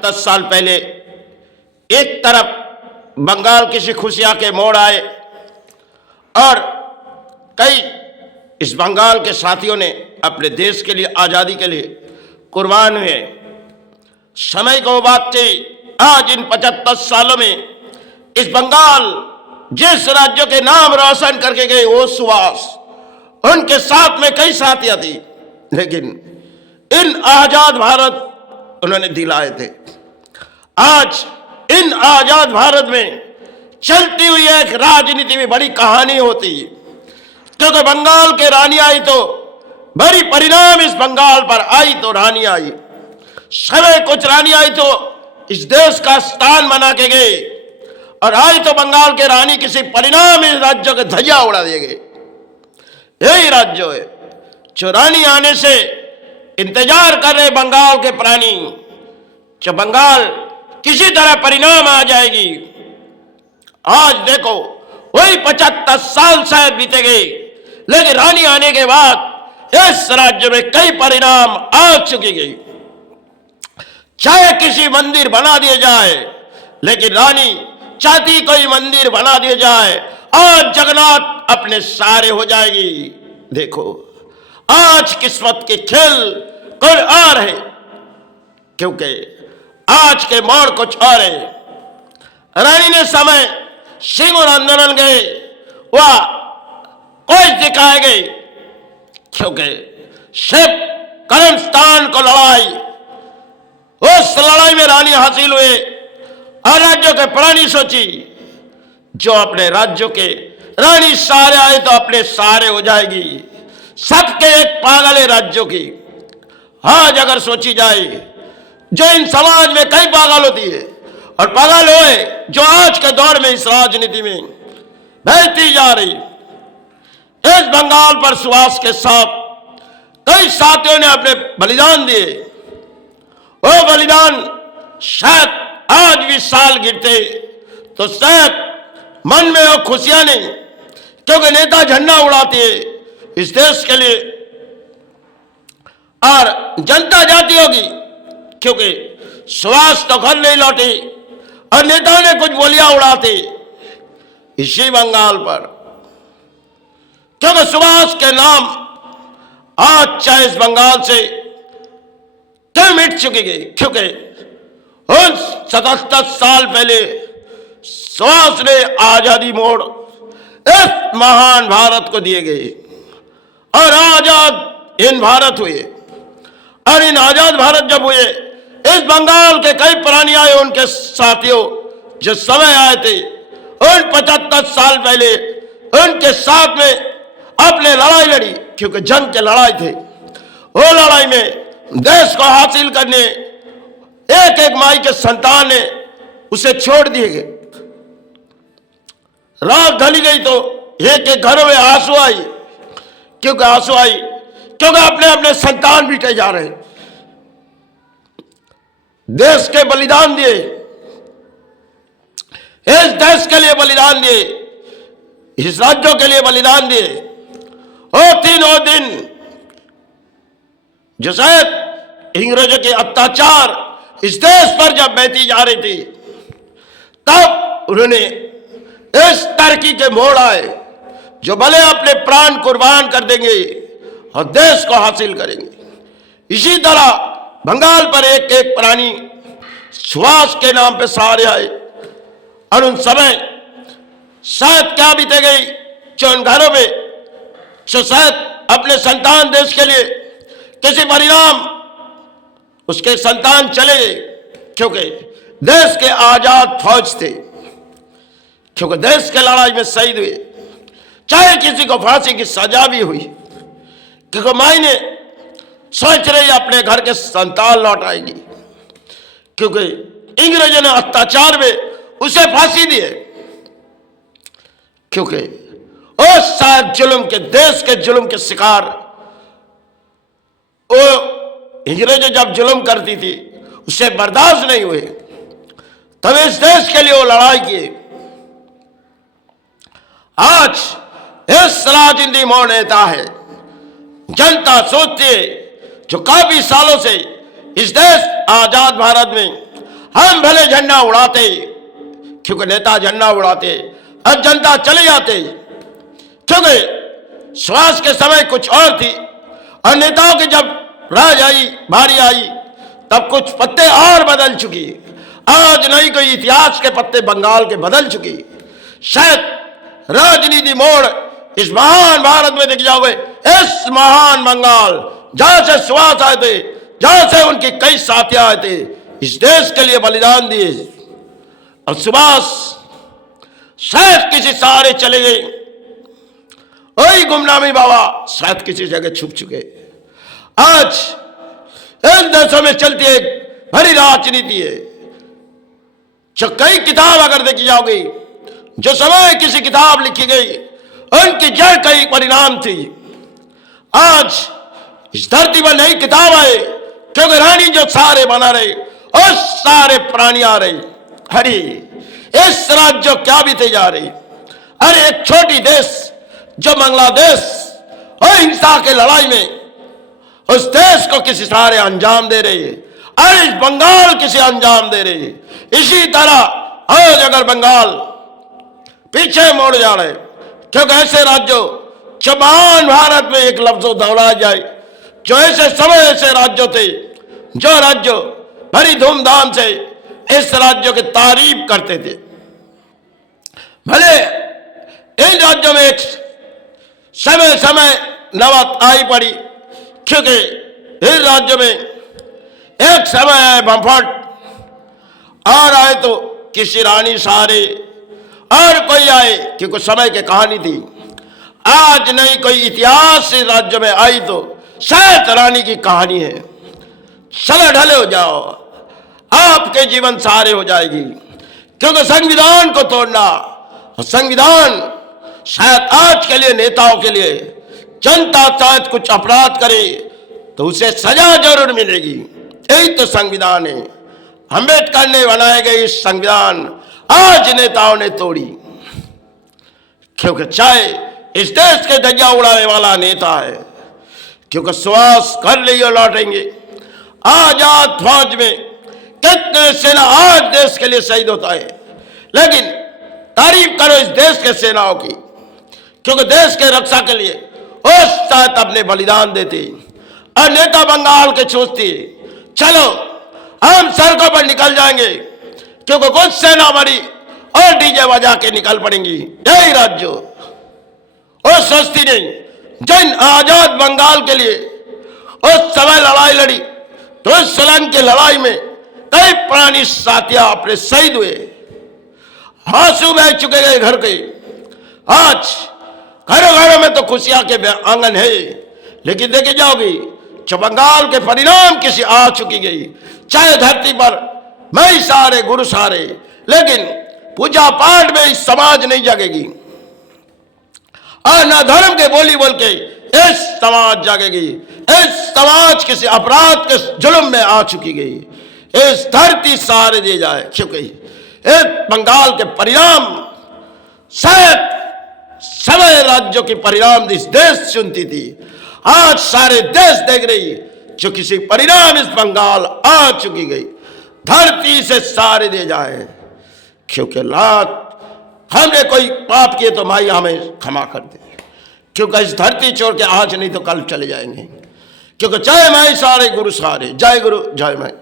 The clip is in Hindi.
75 साल पहले एक तरफ बंगाल किसी खुशियां के मोड़ आए और कई इस बंगाल के साथियों ने अपने देश के लिए, आजादी के लिए कुर्बान हुए। समय को बात थी, आज इन 75 सालों में इस बंगाल जिस राज्यों के नाम रोशन करके गए वो सुभाष, उनके साथ में कई साथियां थी, लेकिन इन आजाद भारत उन्होंने दिलाए थे। आज इन आजाद भारत में चलती हुई एक राजनीति में बड़ी कहानी होती है, क्योंकि बंगाल के रानी आई तो बड़ी परिणाम इस बंगाल पर आई तो रानी आई। समय कुछ रानी आई तो इस देश का स्थान बना के गए और आई तो बंगाल के रानी किसी परिणाम इस राज्यों के धज्जियां उड़ा दिए गए। यही राज्य है जो रानी आने से इंतजार कर रहे बंगाल के प्राणी, जो बंगाल किसी तरह परिणाम आ जाएगी। आज देखो वही 75 साल शायद बीते गए, लेकिन रानी आने के बाद इस राज्य में कई परिणाम आ चुकी गई। चाहे किसी मंदिर बना दिया जाए, लेकिन रानी चाहती कोई मंदिर बना दिया जाए, आज जगन्नाथ अपने सारे हो जाएगी। देखो आज किस्मत के खेल कुछ और है, क्योंकि आज के मोड़ कुछ और है। रानी ने समय सिंह और आंदोलन गए, वह कोई दिखाए गए, क्योंकि शिव करण स्थान को लड़ाई, उस लड़ाई में रानी हासिल हुए और राज्यों के प्राणी सोची जो अपने राज्यों के रानी सारे आए तो अपने सारे हो जाएगी। सबके एक पागल है राज्यों की। आज अगर सोची जाए, जो इन समाज में कई पागल होती है और पागल हुए जो आज के दौर में इस राजनीति में बहती जा रही। इस बंगाल पर सुभाष के साथ कई साथियों ने अपने बलिदान दिए। वो बलिदान शायद आज भी साल गिरते तो शायद मन में वो खुशियां नहीं, क्योंकि नेता झंडा उड़ाते इस देश के लिए और जनता जाती होगी, क्योंकि सुभाष तो घर नहीं लौटे और नेताओं ने कुछ बोलियां उड़ाते इसी बंगाल पर, क्योंकि सुभाष के नाम आज चाहे इस बंगाल से क्यों मिट चुकी गई, क्योंकि उन 77 साल पहले सुभाष ने आजादी मोड़ इस महान भारत को दिए गए और आजाद इन भारत हुए। और इन आजाद भारत जब हुए, इस बंगाल के कई प्राणी आए, उनके साथियों जो समय आए थे उन 75 साल पहले उनके साथ में अपने लड़ाई लड़ी, क्योंकि जंग के लड़ाई थे। वो लड़ाई में देश को हासिल करने एक एक माई के संतान ने उसे छोड़ दिए गए। रात ढली गई तो एक एक घरों में आंसू आई, क्योंकि आंसू आई क्योंकि अपने अपने संतान बीते जा रहे। देश के बलिदान दिए, इस देश के लिए बलिदान दिए, इस राज्यों के लिए बलिदान दिए। वो दिन जो शायद अंग्रेजों के अत्याचार इस देश पर जब बहती जा रही थी, तब उन्होंने इस तरक्की के मोड़ आए जो भले अपने प्राण कुर्बान कर देंगे और देश को हासिल करेंगे। इसी तरह बंगाल पर एक एक प्राणी सुभाष के नाम पे सहारे आए और उन समय शायद क्या बीते गई, जो उन घरों में जो शायद अपने संतान देश के लिए किसी परिणाम उसके संतान चले गए, क्योंकि देश के आजाद फौज थे, क्योंकि देश के लड़ाई में शहीद हुए। चाहे किसी को फांसी की सजा भी हुई, क्योंकि मायने सोच रही अपने घर के संतान लौट आएगी, क्योंकि अंग्रेजों ने अत्याचार में उसे फांसी दी है, क्योंकि उस शायद जुल्म के देश के जुल्म के शिकार वो अंग्रेजों जब जुल्म करती थी उससे बर्दाश्त नहीं हुए, तब इस देश के लिए वो लड़ाई की। आज इस राजनीति मोड़ नेता है, जनता सोचती है जो काफी सालों से इस देश आजाद भारत में हम भले झंडा उड़ाते, क्योंकि नेता झंडा उड़ाते और जनता चले जाते, क्योंकि श्वास के समय कुछ और थी और नेताओं की जब राज आई, बारी आई, तब कुछ पत्ते और बदल चुकी। आज नहीं कोई इतिहास के पत्ते बंगाल के बदल चुकी। शायद राजनीति मोड़ इस महान भारत में दिख जाओगे, इस महान बंगाल जहां से सुभाष आए थे, जहां से उनके कई साथी आए थे, इस देश के लिए बलिदान दिए, और सुभाष शायद किसी सहारे चले गए, वही गुमनामी बाबा शायद किसी जगह छुप चुके। आज इन देशों में चलती एक बड़ी राजनीति है, जो कई किताब अगर देखी जाओगी, जो समय किसी किताब लिखी गई, उनकी जड़ कई परिणाम थी। आज इस धरती पर नई किताब आए, क्योंकि रानी जो सारे बना रहे और सारे प्राणी आ रहे। हरी इस राज्य क्या बीते जा रही। अरे एक छोटी देश जो बांग्लादेश और हिंसा के लड़ाई में उस देश को किसी सहारे अंजाम दे रही है, अरे इस बंगाल किसे अंजाम दे रही है। इसी तरह आज अगर बंगाल पीछे मोड़ जा रहे, क्योंकि ऐसे राज्यों जो महान भारत में एक लफ्जों दोहराया जाए, जो ऐसे समय ऐसे राज्यों थे, जो राज्यों बड़ी धूमधाम से इस राज्यों की तारीफ करते थे। भले इन राज्यों में एक समय समय नौबत आई पड़ी, क्योंकि इन राज्यों में एक समय बम्फट और आए तो किसी रानी सहारे, और कोई आए क्योंकि समय की कहानी थी। आज नहीं कोई इतिहास इस राज्य में आई तो शायद रानी की कहानी है। चलो ढले हो जाओ, आपके जीवन सहारे हो जाएगी, क्योंकि संविधान को तोड़ना, संविधान शायद आज के लिए नेताओं के लिए, जनता शायद कुछ अपराध करे तो उसे सजा जरूर मिलेगी। यही तो संविधान है। अम्बेडकर ने बनाए गए इस संविधान आज नेताओं ने तोड़ी, क्योंकि चाहे इस देश के ध्वजा उड़ाने वाला नेता है, क्योंकि सुभाष कर लिए लौटेंगे। आजाद फौज में कितने सेना आज देश के लिए शहीद होता है, लेकिन तारीफ करो इस देश के सेनाओं की, क्योंकि देश के रक्षा के लिए वो शायद अपने बलिदान देते। और नेता बंगाल के सोचते चलो हम सड़कों पर निकल जाएंगे, क्योंकि कुछ सेना बड़ी और डीजे बजा के निकल पड़ेंगी। यही राज्य वो सोचती नहीं। जिन आजाद बंगाल के लिए उस समय लड़ाई लड़ी, तो उस सलंग की लड़ाई में कई प्राणी साथिया अपने शहीद हुए, आंसू बह चुके गए घर के। आज घरों घरों में तो खुशियां के आंगन है, लेकिन देखे जाओगी जो बंगाल के परिणाम किसी आ चुकी गई। चाहे धरती पर मैं सारे गुरु सारे, लेकिन पूजा पाठ में इस समाज नहीं जगेगी, और ना धर्म के बोली बोल के इस समाज जागेगी। इस समाज किसी अपराध के जुल्म में आ चुकी गई। इस धरती सहारे दिए जाए, क्योंकि इस बंगाल के परिणाम शायद समय राज्यों के परिणाम इस देश चुनती थी। आज सारे देश देख रही जो किसी परिणाम इस बंगाल आ चुकी गई। धरती से सारे दे जाए, क्योंकि लात हमने कोई पाप किए तो माई हमें क्षमा कर दे, क्योंकि इस धरती छोड़ के आज नहीं तो कल चले जाएंगे। क्योंकि जय माई सारे गुरु सारे, जय गुरु जय माई।